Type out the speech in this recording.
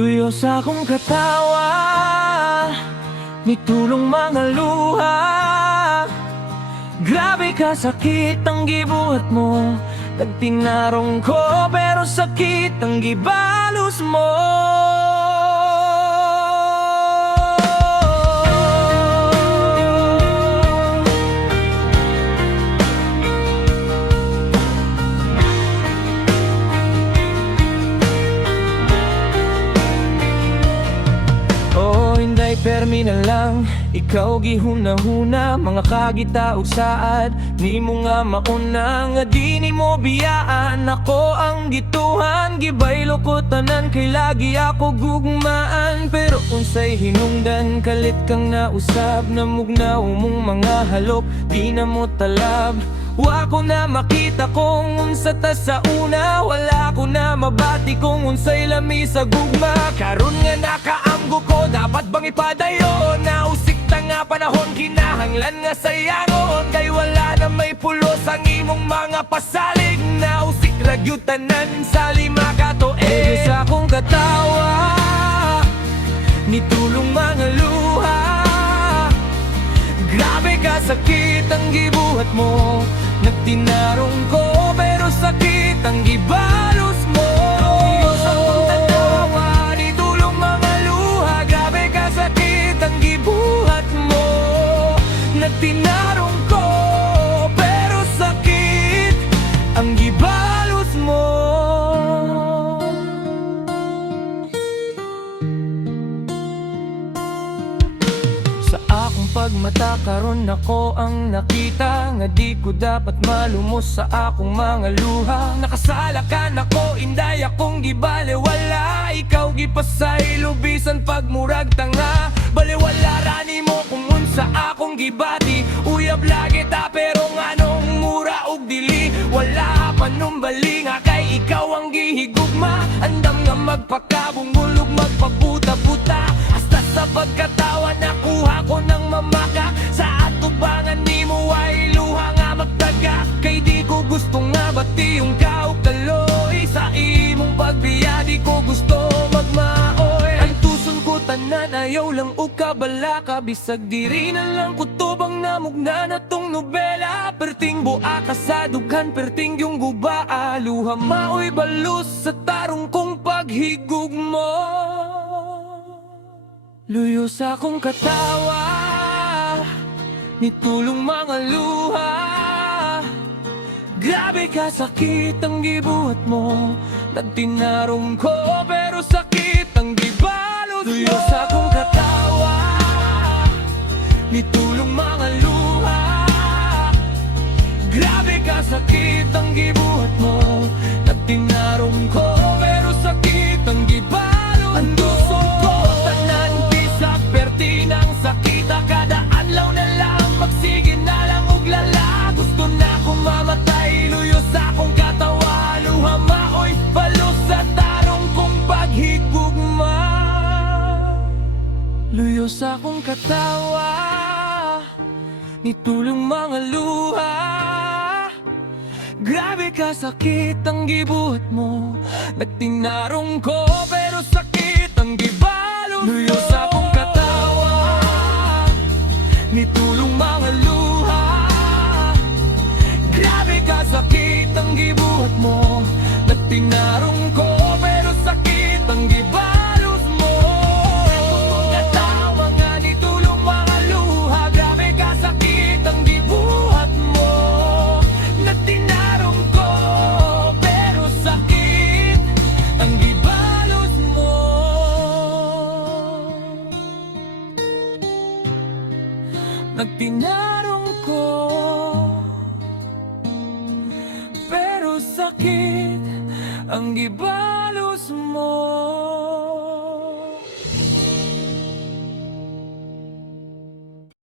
Luyo sa akong katawan, nitulong mga luha. Grabe ka sakit ang gibuhat mo, nagtinarong ko pero sakit ang gibalos mo. Permi na lang, ikaw gihuna-huna, mga kagitaog saad. Ni mo nga mauna, nga di ni mo biyaan. Ako ang gituhan, gibay lokotanan, kay lagi ako gugmaan. Pero unsay hinungdan, kalit kang nausab, namugnaw mong mga halop, di na mo talab. Wa ko na makita kung unsa ta sa una, wala ko na mabati kung unsay lami sa gugma. Karon nga nakaamgo ko, dapat bang ipadayon? Nausik ta nga panahon, kinahanglan nga sayangon. Kay wala na may pulos ang imong mga pasalig. Nausik ragyud tanan sa lima ka tuig. Sa akong katawa, nitulong mga luha. Grabe ka sakit ang gibuhat mo, nagtinarong ko pero sakit ang gibalos mo. Sa akong katawa, nitulong mga luha. Grabe ka sakit ang gibuhat mo, nagtinarong ko pero sakit ang gibalos mo. Sa akong pagmata karon ako ang nakita, nga di ko dapat malumos sa akong mga luha. Nakasalakan ako, inday akong gibaliwala. Ikaw gipasay, lubisan pagmurag tanga. Baliwala rani mo kung unsa akong gibati. Uyab lagi ta pero nganong mura og dili. Wala pa numbali nga kay ikaw ang gihigugma. Andam nga magpakabungulog, magpaputa-puta. Hasta sa pagkatawa nakuha ko ng mamaka. Sa atubangan ni mo ay luha nga magtaga. Kay di ko gusto nga bati yung kaog kaloy. Sa imong pagbiya di ko gusto magmaoy. Ang tuson ko tanan ayaw lang o kabalaka. Bisag diri na lang kutubang namugna na tong nobela. Perting bua ka sa dughan, perting yung gubaa. Luha maoy balus sa tarong kong paghigug mo. Luyo sa akong katawa, nitulong mga luha. Grabe ka sakit ang gibuhat mo, nagtinarong ko pero sakit ang gibalos mo. Luyo sa akong katawa, nitulong mga luha. Grabe ka sakit ang gibuhat mo, nagtinarong ko pero sakit ang gibalos mo. Ang gusto ko tanan bisag pertinang sakita. Kada adlaw na lang magsige na lang og lala. Gusto na akong mamatay, luyo sa akong katawa. Luha maoy balos sa tarong kong paghigugma. Luyo sa akong katawa, nitulong mga luha. Grabe ka sakit ang gibuhat mo, nagtinarong ko pero sakit ang gibalos mo. Luyo sa akong katawa, nitulong mga luha. Grabe ka sakit ang gibuhat mo, nagtinarong ko pero sakit ang gibalos mo. Katawa nga nitulong mga luha. Grabe ka sakit ang gibuhat mo, nagtinarong ko pero sakit ang gibalos mo. Nagtinarong ko pero sakit ang gibalos mo.